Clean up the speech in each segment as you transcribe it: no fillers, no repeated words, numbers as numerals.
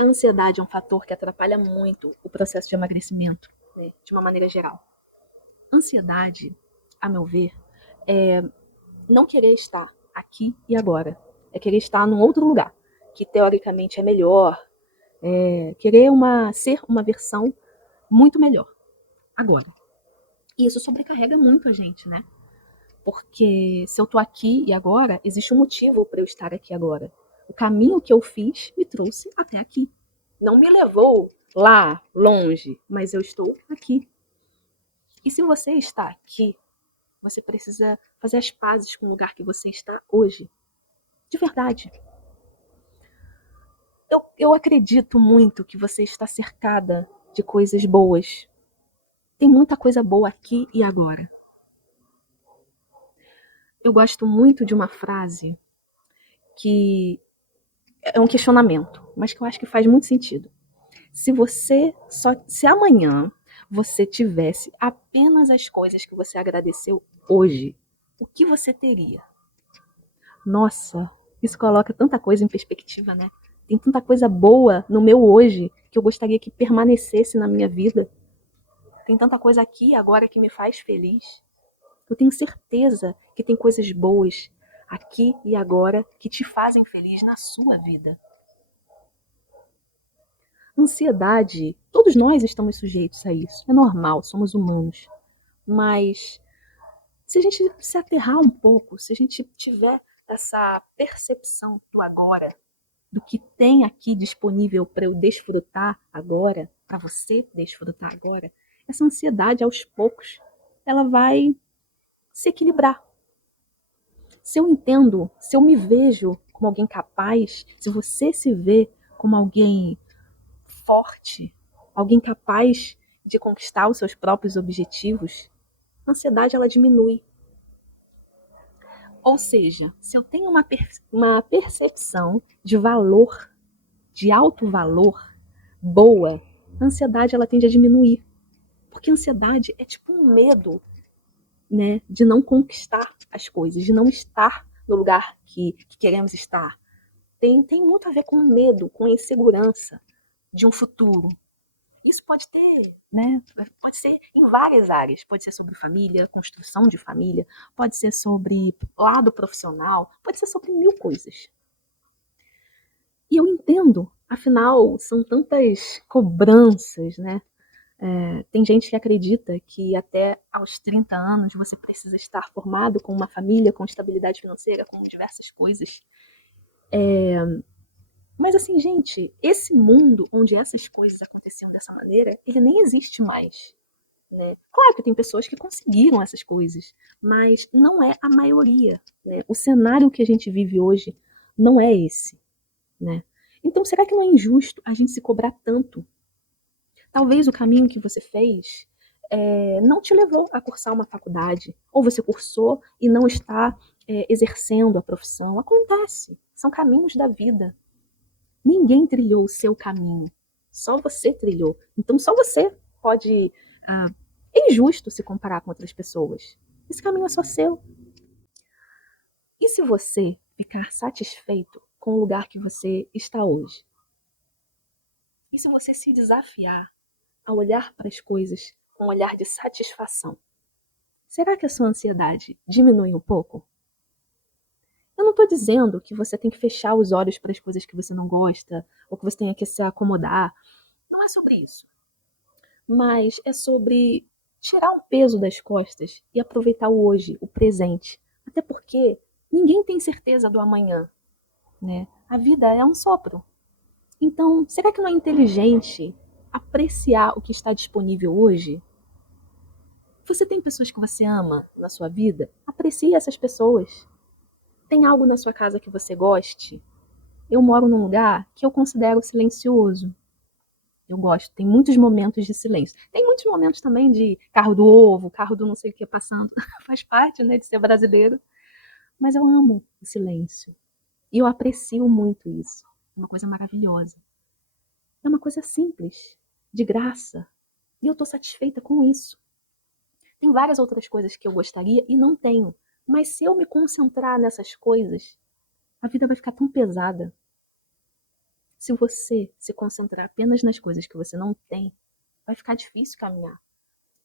A ansiedade é um fator que atrapalha muito o processo de emagrecimento, né, de uma maneira geral. Ansiedade, a meu ver, é não querer estar aqui e agora. É querer estar num outro lugar, que teoricamente é melhor. É querer ser uma versão muito melhor agora. E isso sobrecarrega muito a gente, né? Porque se eu tô aqui e agora, existe um motivo para eu estar aqui agora. O caminho que eu fiz me trouxe até aqui. Não me levou lá, longe, mas eu estou aqui. E se você está aqui, você precisa fazer as pazes com o lugar que você está hoje. De verdade. Eu acredito muito que você está cercada de coisas boas. Tem muita coisa boa aqui e agora. Eu gosto muito de uma frase que é um questionamento, mas que eu acho que faz muito sentido. Se amanhã você tivesse apenas as coisas que você agradeceu hoje, o que você teria? Nossa, isso coloca tanta coisa em perspectiva, né? Tem tanta coisa boa no meu hoje que eu gostaria que permanecesse na minha vida. Tem tanta coisa aqui agora que me faz feliz. Eu tenho certeza que tem coisas boas aqui e agora que te fazem feliz na sua vida. Ansiedade, todos nós estamos sujeitos a isso. É normal, somos humanos. Mas se a gente se aterrar um pouco, se a gente tiver essa percepção do agora, do que tem aqui disponível para eu desfrutar agora, para você desfrutar agora, essa ansiedade aos poucos, ela vai se equilibrar. Se eu entendo, se eu me vejo como alguém capaz, se você se vê como alguém forte, alguém capaz de conquistar os seus próprios objetivos, a ansiedade ela diminui. Ou seja, se eu tenho uma percepção de valor, de alto valor, boa, a ansiedade ela tende a diminuir. Porque a ansiedade é tipo um medo, né, de não conquistar as coisas, de não estar no lugar que queremos estar. Tem muito a ver com medo, com insegurança de um futuro. Isso pode ter, né? Pode ser em várias áreas. Pode ser sobre família, construção de família, pode ser sobre lado profissional, pode ser sobre mil coisas. E eu entendo, afinal, são tantas cobranças, né? Tem gente que acredita que até aos 30 anos você precisa estar formado com uma família, com estabilidade financeira, com diversas coisas. Mas assim, gente, esse mundo onde essas coisas aconteciam dessa maneira, ele nem existe mais. Né? Claro que tem pessoas que conseguiram essas coisas, mas não é a maioria. Né? O cenário que a gente vive hoje não é esse. Né? Então, será que não é injusto a gente se cobrar tanto? Talvez o caminho que você fez não te levou a cursar uma faculdade, ou você cursou e não está exercendo a profissão. Acontece, são caminhos da vida. Ninguém trilhou o seu caminho, só você trilhou. Então, só você pode. Ah, é injusto se comparar com outras pessoas. Esse caminho é só seu. E se você ficar satisfeito com o lugar que você está hoje? E se você se desafiar a olhar para as coisas com um olhar de satisfação? Será que a sua ansiedade diminui um pouco? Eu não estou dizendo que você tem que fechar os olhos para as coisas que você não gosta, ou que você tenha que se acomodar. Não é sobre isso. Mas é sobre tirar um peso das costas e aproveitar o hoje, o presente. Até porque ninguém tem certeza do amanhã, né? A vida é um sopro. Então, será que não é inteligente apreciar o que está disponível hoje? Você tem pessoas que você ama na sua vida? Aprecie essas pessoas. Tem algo na sua casa que você goste? Eu moro num lugar que eu considero silencioso. Eu gosto, tem muitos momentos de silêncio. Tem muitos momentos também de carro do ovo, carro do não sei o que passando. Faz parte, né, de ser brasileiro. Mas eu amo o silêncio. E eu aprecio muito isso. É uma coisa maravilhosa. É uma coisa simples, de graça. E eu tô satisfeita com isso. Tem várias outras coisas que eu gostaria e não tenho. Mas se eu me concentrar nessas coisas, a vida vai ficar tão pesada. Se você se concentrar apenas nas coisas que você não tem, vai ficar difícil caminhar.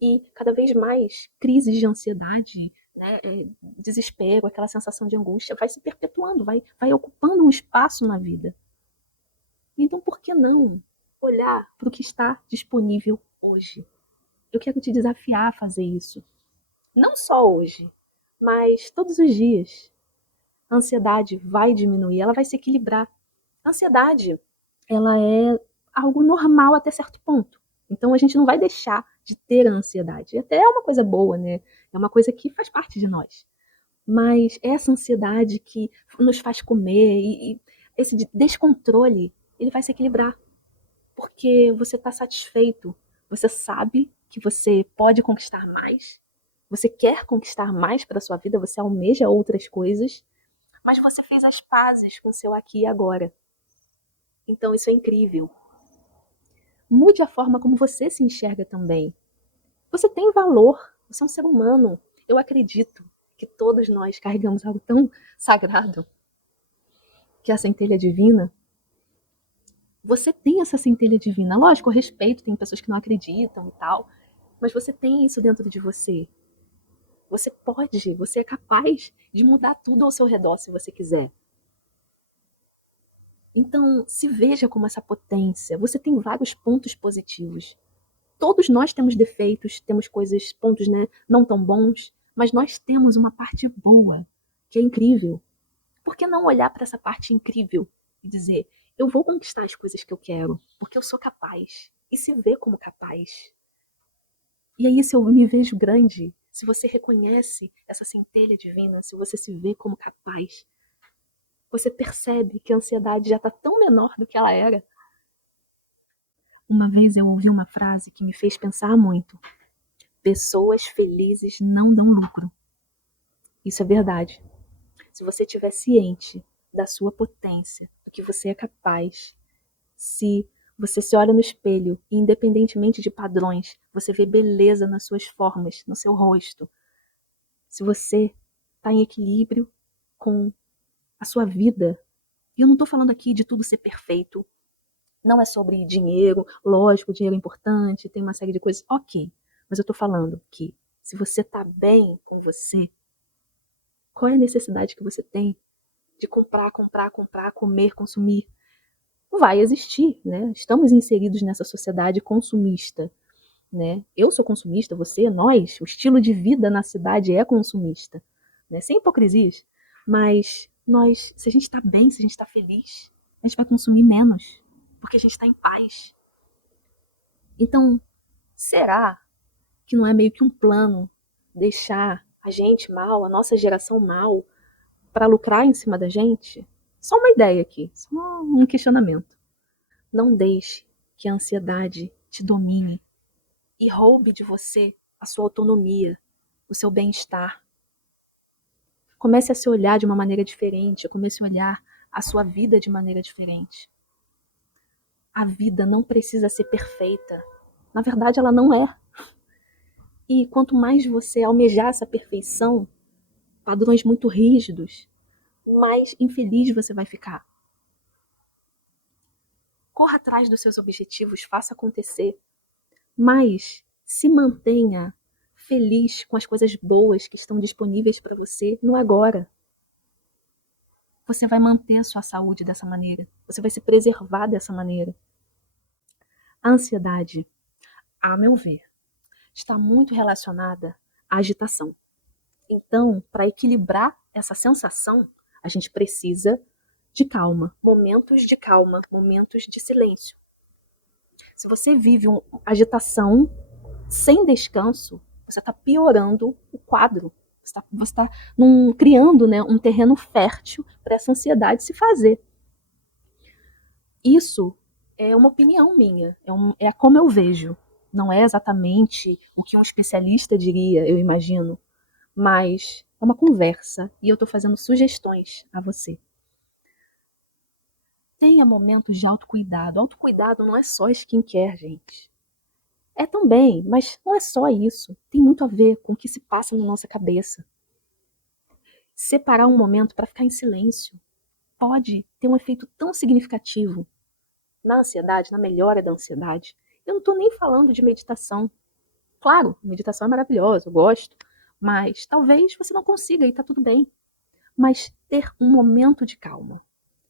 E cada vez mais crises de ansiedade, né, desespero, aquela sensação de angústia vai se perpetuando, vai ocupando um espaço na vida. Então, por que não olhar para o que está disponível hoje? Eu quero te desafiar a fazer isso. Não só hoje, mas todos os dias. A ansiedade vai diminuir, ela vai se equilibrar. A ansiedade, ela é algo normal até certo ponto. Então a gente não vai deixar de ter a ansiedade. Até é uma coisa boa, né? É uma coisa que faz parte de nós. Mas essa ansiedade que nos faz comer e esse descontrole, ele vai se equilibrar. Porque você está satisfeito. Você sabe que você pode conquistar mais. Você quer conquistar mais para a sua vida, você almeja outras coisas, mas você fez as pazes com o seu aqui e agora. Então isso é incrível. Mude a forma como você se enxerga também. Você tem valor, você é um ser humano. Eu acredito que todos nós carregamos algo tão sagrado, que é a centelha divina. Você tem essa centelha divina. Lógico, eu respeito, tem pessoas que não acreditam e tal, mas você tem isso dentro de você. Você pode, você é capaz de mudar tudo ao seu redor se você quiser. Então, se veja como essa potência. Você tem vários pontos positivos. Todos nós temos defeitos, temos coisas, pontos, né, não tão bons, mas nós temos uma parte boa, que é incrível. Por que não olhar para essa parte incrível e dizer, eu vou conquistar as coisas que eu quero, porque eu sou capaz, e se ver como capaz? E aí, se eu me vejo grande, se você reconhece essa centelha divina, se você se vê como capaz, você percebe que a ansiedade já está tão menor do que ela era. Uma vez eu ouvi uma frase que me fez pensar muito. Pessoas felizes não dão lucro. Isso é verdade. Se você estiver ciente da sua potência, do que você é capaz, se você se olha no espelho e, independentemente de padrões, você vê beleza nas suas formas, no seu rosto, se você está em equilíbrio com a sua vida, e eu não estou falando aqui de tudo ser perfeito, não é sobre dinheiro, lógico, dinheiro é importante, tem uma série de coisas, ok, mas eu estou falando que se você está bem com você, qual é a necessidade que você tem de comprar, comprar, comprar, comer, consumir? Vai existir, né? Estamos inseridos nessa sociedade consumista, né? Eu sou consumista, você, nós, o estilo de vida na cidade é consumista, né? Sem hipocrisias, mas nós, se a gente está bem, se a gente está feliz, a gente vai consumir menos, porque a gente está em paz. Então, será que não é meio que um plano deixar a gente mal, a nossa geração mal, para lucrar em cima da gente? Só uma ideia aqui, só um questionamento. Não deixe que a ansiedade te domine e roube de você a sua autonomia, o seu bem-estar. Comece a se olhar de uma maneira diferente, comece a olhar a sua vida de maneira diferente. A vida não precisa ser perfeita. Na verdade, ela não é. E quanto mais você almejar essa perfeição, padrões muito rígidos, mais infeliz você vai ficar. Corra atrás dos seus objetivos, faça acontecer, mas se mantenha feliz com as coisas boas que estão disponíveis para você no agora. Você vai manter a sua saúde dessa maneira, você vai se preservar dessa maneira. A ansiedade, a meu ver, está muito relacionada à agitação. Então, para equilibrar essa sensação, a gente precisa de calma, momentos de silêncio. Se você vive uma agitação sem descanso, você está piorando o quadro. Você está criando, né, um terreno fértil para essa ansiedade se fazer. Isso é uma opinião minha, é como eu vejo. Não é exatamente o que um especialista diria, eu imagino, mas é uma conversa e eu estou fazendo sugestões a você. Tenha momentos de autocuidado. Autocuidado não é só skincare, gente. É também, mas não é só isso. Tem muito a ver com o que se passa na nossa cabeça. Separar um momento para ficar em silêncio pode ter um efeito tão significativo. na ansiedade, na melhora da ansiedade. Eu não estou nem falando de meditação. Claro, meditação é maravilhosa, eu gosto, mas talvez você não consiga e está tudo bem. Mas ter um momento de calma.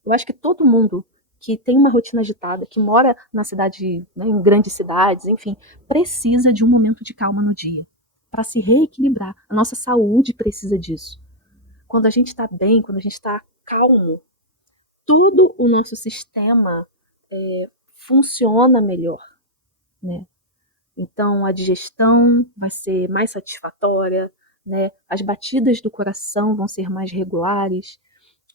Eu acho que todo mundo que tem uma rotina agitada, que mora na cidade, né, em grandes cidades, enfim, precisa de um momento de calma no dia para se reequilibrar. A nossa saúde precisa disso. Quando a gente está bem, quando a gente está calmo, todo o nosso sistema funciona melhor, né? Então a digestão vai ser mais satisfatória, né? As batidas do coração vão ser mais regulares,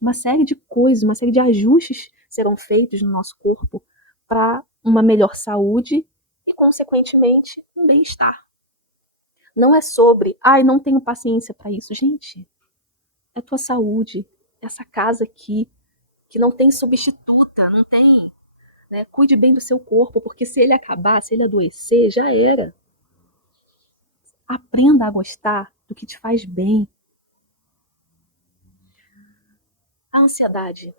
uma série de coisas, uma série de ajustes serão feitos no nosso corpo para uma melhor saúde e, consequentemente, um bem-estar. Não é sobre, ai, não tenho paciência para isso. Gente, é tua saúde, essa casa aqui, que não tem substituta, não tem. Né? Cuide bem do seu corpo, porque se ele acabar, se ele adoecer, já era. Aprenda a gostar do que te faz bem. A ansiedade,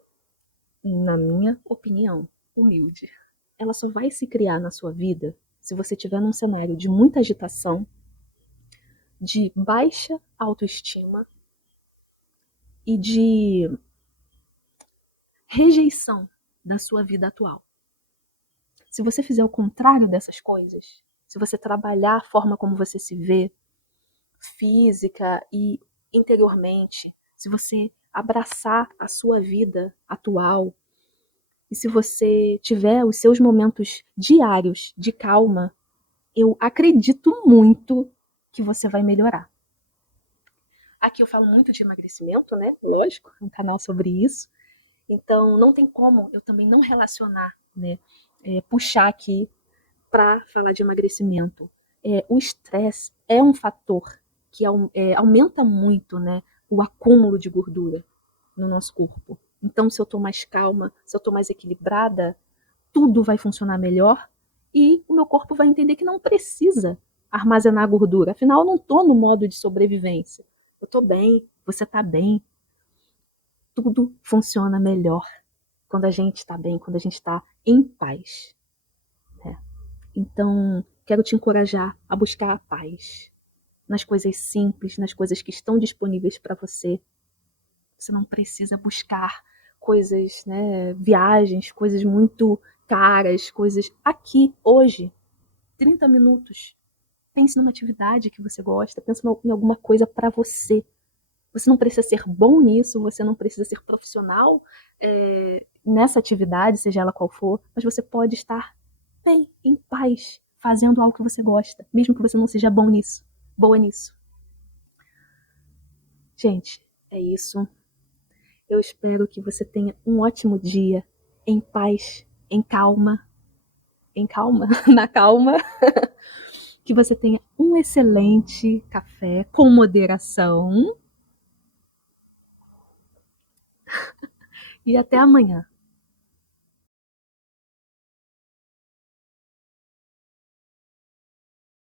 na minha opinião, humilde, ela só vai se criar na sua vida se você estiver num cenário de muita agitação, de baixa autoestima e de rejeição da sua vida atual. Se você fizer o contrário dessas coisas, se você trabalhar a forma como você se vê, física e interiormente, se você abraçar a sua vida atual, e se você tiver os seus momentos diários de calma, eu acredito muito que você vai melhorar. Aqui eu falo muito de emagrecimento, né? Lógico, é um canal sobre isso. Então não tem como eu também não relacionar, né? Puxar aqui para falar de emagrecimento. O estresse é um fator que aumenta muito, né, o acúmulo de gordura no nosso corpo. Então, se eu estou mais calma, se eu estou mais equilibrada, tudo vai funcionar melhor e o meu corpo vai entender que não precisa armazenar gordura. Afinal, eu não estou no modo de sobrevivência. Eu estou bem, você está bem. Tudo funciona melhor quando a gente está bem, quando a gente está em paz. Né? Então, quero te encorajar a buscar a paz nas coisas simples, nas coisas que estão disponíveis para você. Você não precisa buscar coisas, né, viagens, coisas muito caras, coisas aqui, hoje, 30 minutos. Pense numa atividade que você gosta, pense em alguma coisa para você. Você não precisa ser bom nisso, você não precisa ser profissional nessa atividade, seja ela qual for, mas você pode estar bem, em paz, fazendo algo que você gosta, mesmo que você não seja bom nisso, boa nisso. Gente, é isso. Eu espero que você tenha um ótimo dia, em paz, em calma, na calma. Que você tenha um excelente café com moderação. E até amanhã.